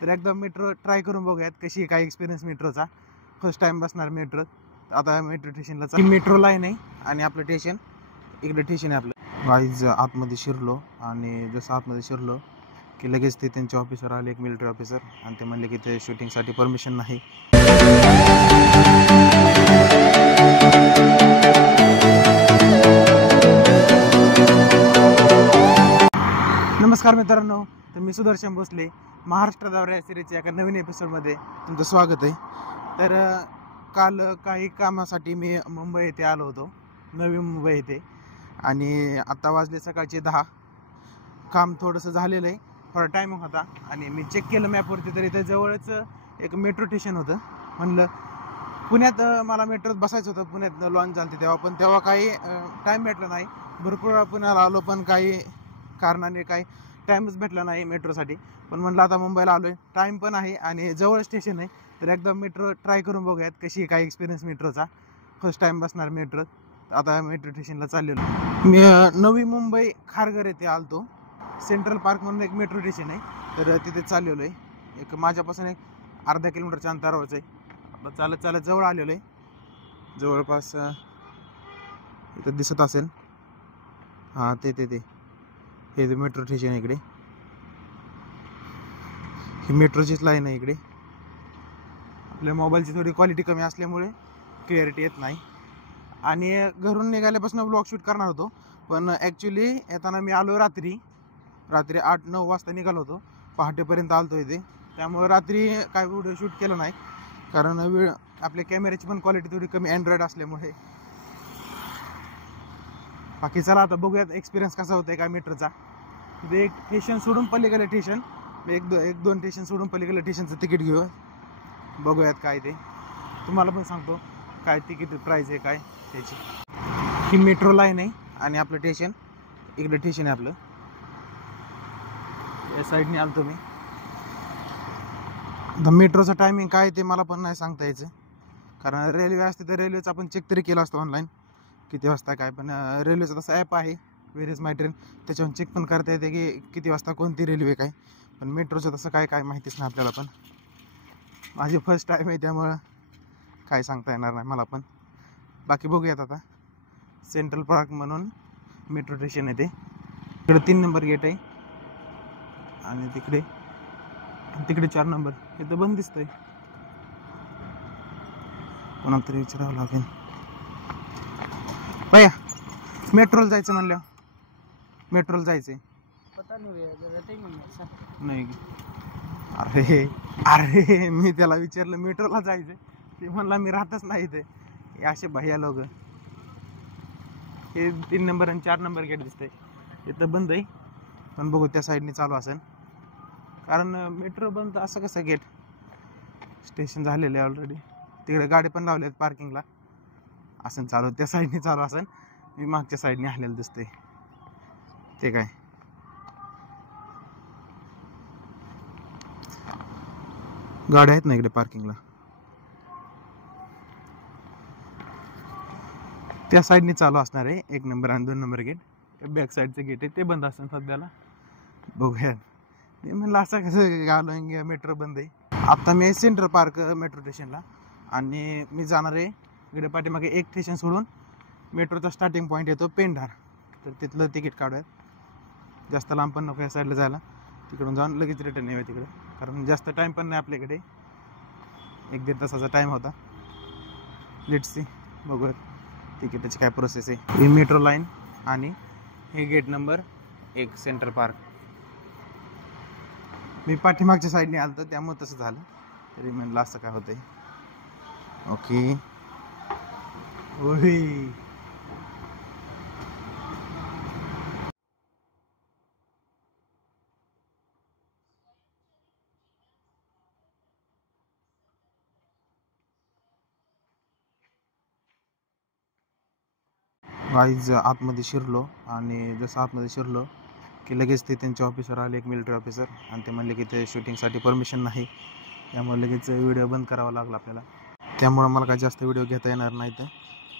तर एकदा metro try करून बघूयात कशी काय एक्सपिरियन्स मेट्रोचा. फर्स्ट टाइम बसणार मेट्रो. आता मेट्रो स्टेशनला मेट्रो लाईन आहे आणि आपलं स्टेशन इकडे स्टेशन आहे आपलं. वाईज आतमध्ये शिरलो आणि जसं आतमध्ये शिरलो की लगेच ते त्यांचे ऑफिसर आले, एक मिलिटरी ऑफिसर, आणि ते म्हणले की ते शूटिंगसाठी परमिशन नाही. नमस्कार मित्रांनो, तर मी सुदर्शन भोसले. महाराष्ट्र दौरा या सिरीजच्या एका नवीन एपिसोडमध्ये तुमचं स्वागत आहे. तर काल काही कामासाठी मी मुंबई येथे आलो होतो, नवी मुंबई येथे, आणि आत्ता वाजले सकाळचे 10. काम थोडंसं झालेलं आहे, थोडा टाईम होता आणि मी चेक केलं मॅपवरती, तर इथं जवळच एक मेट्रो स्टेशन होतं. म्हणलं पुण्यात मला मेट्रोत बसायचं होतं, पुण्यात लॉन्च झाली तेव्हा, पण तेव्हा काही टाईम भेटला नाही. भरपूर पुण्याला आलो पण काही कारणाने काही टाईमच भेटला नाही मेट्रोसाठी. पण म्हटलं आता मुंबईला आलो आहे, टाईम पण आहे आणि जवळ स्टेशन आहे, तर एकदा मेट्रो ट्राय करून बघूयात कशी काय एक्सपिरियन्स मेट्रोचा. फर्स्ट टाईम बसणार मेट्रोत. आता मेट्रो स्टेशनला चाललेलो. मी नवी मुंबई खारघर येथे आलतो. सेंट्रल पार्क म्हणून एक मेट्रो स्टेशन आहे, तर तिथे चाललेलो आहे. एक माझ्यापासून एक अर्धा किलोमीटरच्या अंतरावरच आहे. आपलं चालत चालत जवळ आलेलो आहे. जवळपास इथं दिसत असेल, हां ते हे मेट्रो स्टेशन आहे. इकडे ही मेट्रोचीच लाईन आहे. इकडे आपल्या मोबाईलची थोडी क्वालिटी कमी असल्यामुळे क्लिअरिटी येत नाही. आणि घरून निघाल्यापासून ब्लॉग शूट करणार होतो, पण ॲक्च्युली येताना मी आलो रात्री 8-9 वाजता निघालो होतो. पहाटेपर्यंत आलतो इथे, त्यामुळे रात्री काय व्हिडिओ शूट केलं नाही, कारण आपल्या कॅमेऱ्याची पण क्वालिटी थोडी कमी अँड्रॉइड असल्यामुळे. बाकी चला आता बघूयात एक्सपिरियन्स कसा होता आहे काय मेट्रोचा. तिथे एक स्टेशन सोडून पलीकडे स्टेशन, एक दोन स्टेशन सोडून पलीकडे स्टेशनचं तिकीट घेऊ, बघूयात काय ते. तुम्हाला पण सांगतो काय तिकीट प्राईस आहे काय त्याची. ही मेट्रो लाईन आहे आणि आपलं स्टेशन इकडे स्टेशन आहे आपलं. या साईडने आलतो मी. आता मेट्रोचं टायमिंग काय ते मला पण नाही सांगता यायचं, कारण रेल्वे असते तर रेल्वेचं आपण चेक तरी केलं असतं ऑनलाईन किती वाजता काय. पण रेल्वेचं तसं ॲप आहे वेअर इज माय ट्रेन, त्याच्यावरून चेक पण करता येते की किती वाजता कोणती रेल्वे काय. पण मेट्रोचं तसं काय माहितीच नाही आपल्याला. पण माझी फर्स्ट टाईम आहे त्यामुळं काय सांगता येणार नाही मला पण. बाकी बघूयात आता. सेंट्रल पार्क म्हणून मेट्रो स्टेशन आहे ते. इकडे 3 नंबर गेट आहे आणि तिकडे 4 नंबर. इथं बंद दिसतंय, कोणाला तरी विचारावं लागेल. भैया मेट्रोला जायचं म्हणलं, मेट्रोला जायचंय नाही. अरे मी त्याला विचारलं मेट्रोला जायचंय, ते म्हणला मी राहतच नाही इथे. हे असे भैया लोक. हे 3 नंबर आणि 4 नंबर गेट दिसतंय, इथं बंद आहे, पण बघू त्या साईडने चालू असेल, कारण मेट्रो बंद असं कसं गेट. स्टेशन झालेलं आहे ऑलरेडी. तिकडे गाडी पण लावले आहेत पार्किंगला, असं चालू त्या साईडने चालू असेल. मी मागच्या साईडने आलेलं दिसतंय ते काय. गाड्या आहेत ना इकडे पार्किंगला. त्या साईडने चालू असणार आहे 1 नंबर आणि 2 नंबर गेट. बॅक साईडचं गेट आहे ते बंद असतं सध्याला. बघूयात. मी म्हणलं असं कसं आलो, मेट्रो बंद आहे. आता मी सेंट्रल पार्क मेट्रो स्टेशनला, आणि मी जाणार आहे इकडे पाठीमागे एक स्टेशन सोडून मेट्रोचा स्टार्टिंग पॉईंट येतो पेंढार, तर तिथलं तिकीट काढूयात. जास्त लांब पण नको या साईडला जायला, तिकडून जाऊन लगेच रिटर्न येऊया तिकडे, कारण जास्त टाईम पण नाही आपल्याकडे. 1-1.5 तासाचा टाईम होता. लेट्स सी, बघूयात तिकीटाची काय प्रोसेस आहे. ही मेट्रो लाईन आणि हे गेट नंबर 1 सेंट्रल पार्क. मी पाठीमागच्या साईडने आलं तर त्यामुळे तसं झालं, तरी म्हणलं असं काय होतंय. ओके ओही. वाईज आतमध्ये शिरलो आणि जसं आतमध्ये शिरलो की लगेच ते त्यांचे ऑफिसर आले, एक मिलिटरी ऑफिसर, आणि ते म्हणले की ते शूटिंगसाठी परमिशन नाही. त्यामुळे लगेच व्हिडिओ बंद करावा लागला आपल्याला. त्यामुळं मला काय जास्त व्हिडिओ घेता येणार नाही. तर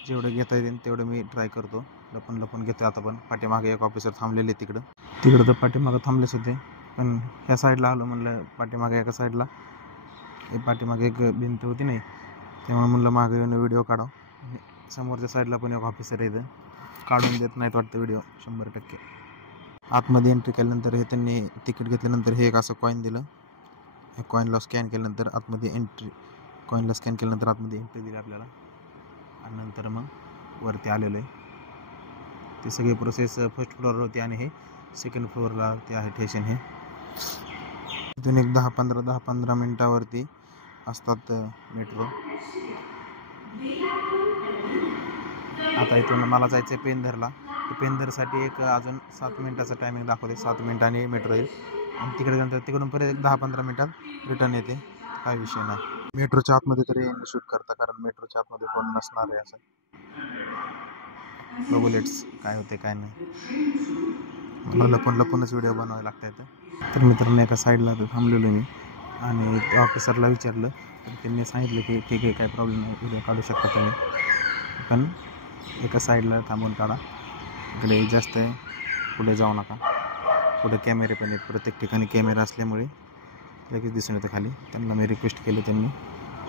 जेवढं घेता येईल तेवढं मी ट्राय करतो. लपून घेतो. आता पण पाठीमागे एक ऑफिसर थांबलेले तिकडं तर पाठीमागं थांबलेच होते. पण ह्या साईडला आलो म्हणलं, पाठीमागे एका साईडला पाठीमागे एक भिंत होती नाही, त्यामुळे म्हणलं मागे येऊन व्हिडिओ काढावं. समोरच्या साईडला पण एक ऑफिसर आहे, काढून देत नाहीत वाटतं व्हिडिओ 100%. आतमध्ये एंट्री केल्यानंतर हे त्यांनी तिकीट घेतल्यानंतर हे एक असं कॉईन दिलं. हे कॉईनला स्कॅन केल्यानंतर आतमध्ये एंट्री दिली आपल्याला, आणि नंतर मग वरती आलेलो आहे. ते सगळी प्रोसेस फर्स्ट फ्लोअरवर होती आणि हे सेकंड फ्लोअरला ते आहे स्टेशन. हे इथून एक 10-15 मिनटावरती असतात मेट्रो. आता इथून मला जायचं आहे पेंधरला. पेंधरसाठी एक अजून 7 मिनटाचा टायमिंग दाखवते. 7 मिनटांनी मेट्रो येईल आणि तिकडे नंतर तिकडून परत एक 10-15 मिनटात रिटर्न येते. काय विषय नाही. मेट्रोच्या आतमध्ये तरी शूट करता, कारण मेट्रोच्या आतमध्ये कोण नसणार आहे. असं बघू लेट्स काय होते काय नाही. मला लपूनच व्हिडिओ बनवावे लागतात. तर मित्रांनो एका साईडला थांबलेलो मी आणि त्या ऑफिसरला विचारलं, तर त्यांनी सांगितलं की ठीक आहे, काय प्रॉब्लेम नाही, व्हिडिओ काढू शकता तुम्ही, पण एका साईडला थांबून काढा. इकडे जास्त आहे, पुढे जाऊ नका. पुढे कॅमेरे पण आहेत, प्रत्येक ठिकाणी कॅमेरा असल्यामुळे लगेच दिसून येतं खाली. त्यांना मी रिक्वेस्ट केलं, त्यांनी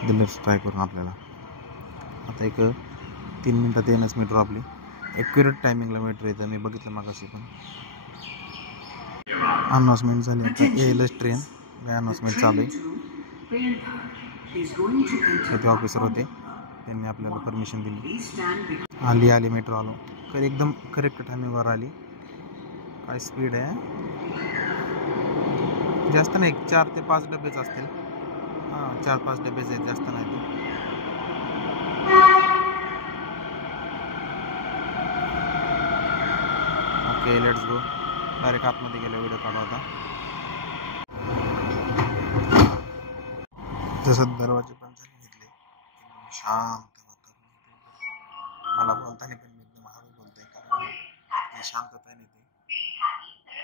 दिलं ट्राय करून आपल्याला. आता एक 3 मिनटात येणंच मेट्रो आपली. ॲक्युरेट टायमिंगला मेट्रो येतं. मी बघितलं मागाशी पण अनाऊन्समेंट झाली. आता येईलच ट्रेन. काय अनाऊन्समेंट चालू आहे. ते ऑफिसर होते, त्यांनी आपल्याला परमिशन दिली. आली मेट्रो आलो. एकदम करेक्ट टायमिंगवर आली. काय स्पीड आहे, जास्त नाही. 4 ते 5 डबेच असतील. 4-5 डबेच आहेत, जास्त नाही ते. Okay let's go. डायरेक्ट आतमध्ये गेला व्हिडिओ काढा होता. जसं दरवाजे पण झाले घेतले, एकदम शांत वातावरण. मला बोलताना पण मी एकदम हळू बोलतोय, कारण शांतता नाही, ते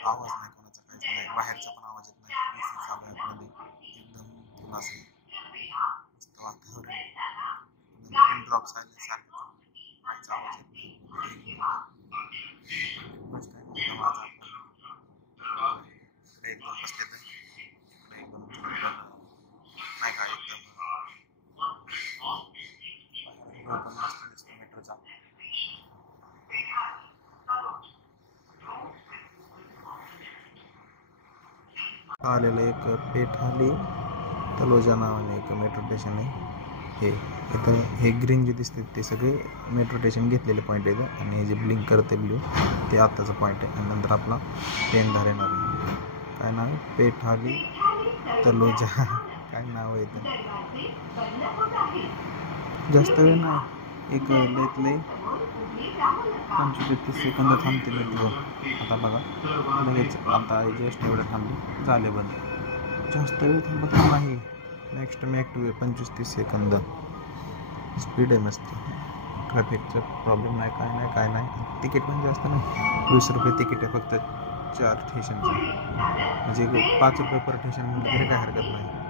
आवाज नाही कोणाचा, काहीच नाही. बाहेरचा पण आवाज येत नाही. AC चालू आहे आतमध्ये, एकदम तुलास मस्त वातावरण. पिन ड्रॉप सायलेन्स सारखं, काहीच आवाज येत नाही. मस्त आहे एकदम. आज आपण इकडे एकदम बसले, तर इकडे एकदम नाही का, एकदम पण मस्त दिसतो मेट्रोचा. आलेलं एक पेठाली तलोजा नावाने एक मेट्रो स्टेशन आहे. हे इथं हे ग्रीन जे दिसते ते सगळे मेट्रो स्टेशन घेतलेले पॉईंट आहेत, आणि हे जे ब्लिंक करते ब्ल्यू ते आत्ताचं पॉईंट आहे. आणि नंतर आपला पेंधार येणार आहे. काय नाव आहे, पेठाली तलोजा काय नाव आहे ते. जास्त वेळ नाही, एक लय 25-30 सेकंद थांबते मेट्रो. आता बघा लगेच, आता जस्ट एवढं थांबली, झाले बंद. जास्त वेळ थांबत नाही. नेक्स्ट मी ॲक्टिव्ह आहे. 25-30 सेकंद स्पीड आहे मस्त. ट्रॅफिकचा प्रॉब्लेम नाही, काय नाही. तिकीट पण जास्त नाही, 20 रुपये तिकीट आहे फक्त 4 स्टेशनचं. म्हणजे 5 रुपये पर स्टेशन म्हणजे तरी काय हरकत नाही.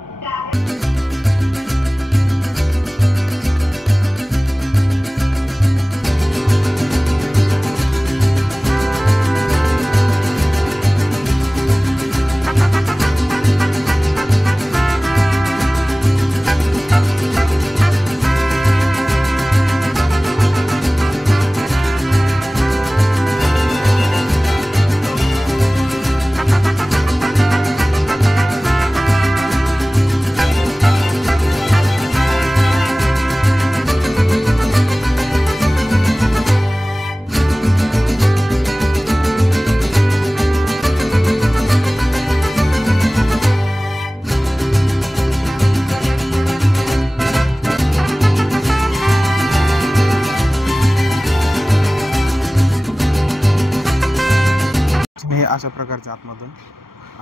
अशा प्रकारच्या आतमधून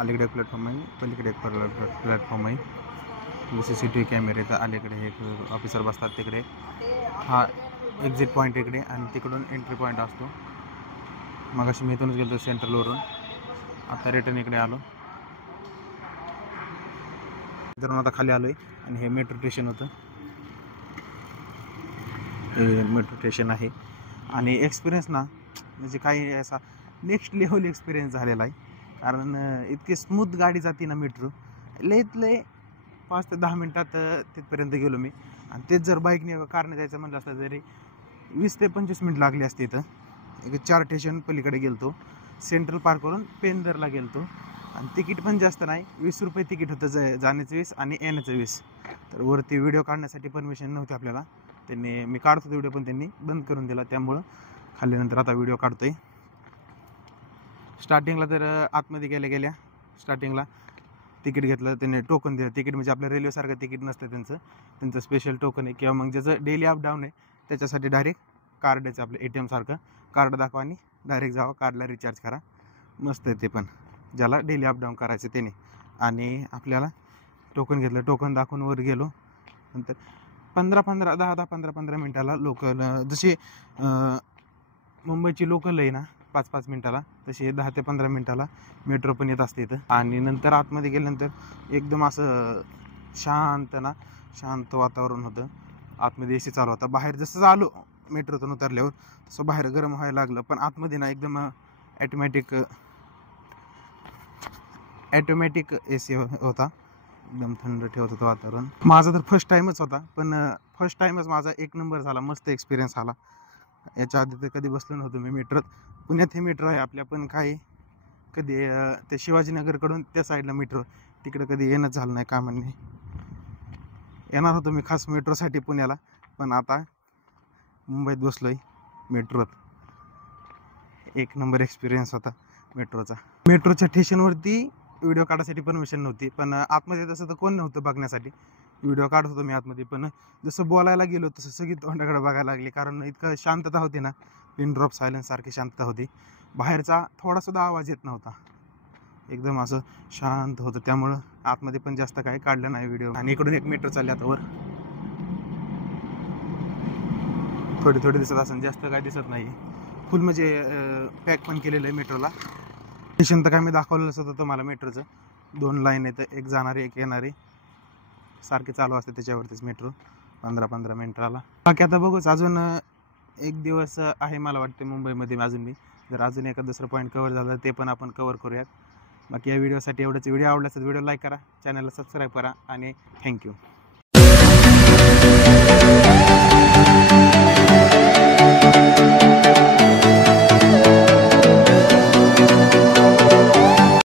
अलीकडे प्लॅटफॉर्म आहे, पलीकडे एक प्लॅटफॉर्म आहे. CCTV कॅमेरे तर अलीकडे हे ऑफिसर बसतात तिकडे. हा एक्झिट पॉईंट इकडे, आणि तिकडून एंट्री पॉईंट असतो. मग अशी मी इथूनच गेलो सेंट्रलवरून. आता रिटर्न इकडे आलो. इथून आता खाली आलो आहे, आणि हे मेट्रो स्टेशन होतं. हे मेट्रो स्टेशन आहे. आणि एक्सपिरियन्स ना, म्हणजे काही असा नेक्स्ट लेवल एक्सपिरियन्स झालेला आहे. कारण इतकी स्मूथ गाडी जाते ना मेट्रो. लयत लय 5 ते 10 मिनटात तिथपर्यंत गेलो मी. आणि तेच जर बाईकने कारने जायचं म्हटलं असतं तरी 20 ते 25 मिनिट लागली असते. इथं एक 4 स्टेशन पलीकडे गेलतो. सेंट्रल पार्क करून पेंदरला गेलतो. आणि तिकीट पण जास्त नाही, 20 रुपये तिकीट होतं. जाण्याचं 20 आणि येण्याचं 20. तर वरती व्हिडिओ काढण्यासाठी परमिशन नव्हती आपल्याला. मी काढत होतो व्हिडिओ पण त्यांनी बंद करून दिला. त्यामुळं खाल्ल्यानंतर आता व्हिडिओ काढतोय. स्टार्टिंगला तर आतमध्ये गेल्या स्टार्टिंगला तिकीट घेतलं त्यांनी, टोकन दिलं. तिकीट म्हणजे आपल्या रेल्वेसारखं तिकीट नसतं त्यांचं स्पेशल टोकन आहे. किंवा मग ज्याचं डेली अपडाऊन आहे त्याच्यासाठी डायरेक्ट कार्ड आहे आपलं ATM सारखं. कार्ड दाखवा आणि डायरेक्ट जावा, कार्डला रिचार्ज करा. मस्त आहे ते पण, ज्याला डेली अपडाऊन करायचं त्याने. आणि आपल्याला टोकन घेतलं, टोकन दाखवून वर गेलो. नंतर 10-15 मिनटाला लोकल, जशी मुंबईची लोकल आहे ना 5-5 मिनटाला, तशी 10 ते 15 मिनटाला मेट्रो पण येत असते इथं. आणि नंतर आतमध्ये गेल्यानंतर एकदम असं शांत वातावरण होतं. आतमध्ये AC चालू होता. बाहेर जसं आलो मेट्रोतून उतरल्यावर तसं बाहेर गरम व्हायला लागलं. पण आतमध्ये ना एकदम ॲटोमॅटिक AC होता. एकदम थंड ठेवत होतं वातावरण. माझा तर फर्स्ट टाईमच होता, पण फर्स्ट टाईमच माझा 1 नंबर झाला. मस्त एक्सपिरियन्स आला. याच्या आधी तर कधी बसलो नव्हतो मी मेट्रोत. पुण्यात हे मेट्रो आहे आपल्या, पण काही कधी ते शिवाजीनगरकडून त्या साईडला मेट्रो, तिकडं कधी येणंच झालं नाही कामाने. येणार होतो मी खास मेट्रोसाठी पुण्याला, पण आता मुंबईत बसलो आहे मेट्रोत. 1 नंबर एक्सपिरियन्स होता मेट्रोचा. मेट्रोच्या स्टेशनवरती व्हिडिओ काढायसाठी परमिशन नव्हती, पण आतमध्ये तसं तर कोण नव्हतं बघण्यासाठी. व्हिडिओ काढत होतो मी आतमध्ये. पण जसं बोलायला गेलो तसं सगळी तोंडाकडे बघायला लागली, कारण इतकं शांतता होती ना, पिन ड्रॉप सायलेन्स सारखी शांतता होती. बाहेरचा थोडासुद्धा आवाज येत नव्हता. एकदम असं शांत होतं. त्यामुळं आतमध्ये पण जास्त काही काढलं नाही व्हिडिओ. आणि इकडून एक मेट्रो चालली आता वर. थोडी दिसत असेल, जास्त काय दिसत नाही. फुल म्हणजे पॅक पण केलेलं आहे मेट्रोला. स्टेशन तर काय मी दाखवलेलंच होतं तुम्हाला मेट्रोचं. 2 लाईन आहेत, एक जाणारी एक येणारी, सारखे चालू असते त्याच्यावरतीच मेट्रो 15-15 मिनिटाला. बाकी आता बघूच, अजून 1 दिवस आहे मला वाटते मुंबईमध्ये अजून मी. जर अजून एका दुसरं पॉईंट कवर झालं ते पण आपण कवर करूयात. बाकी या व्हिडिओसाठी एवढंच. व्हिडिओ आवडल्यास व्हिडिओ लाईक करा, चॅनलला सबस्क्राईब करा आणि थँक्यू.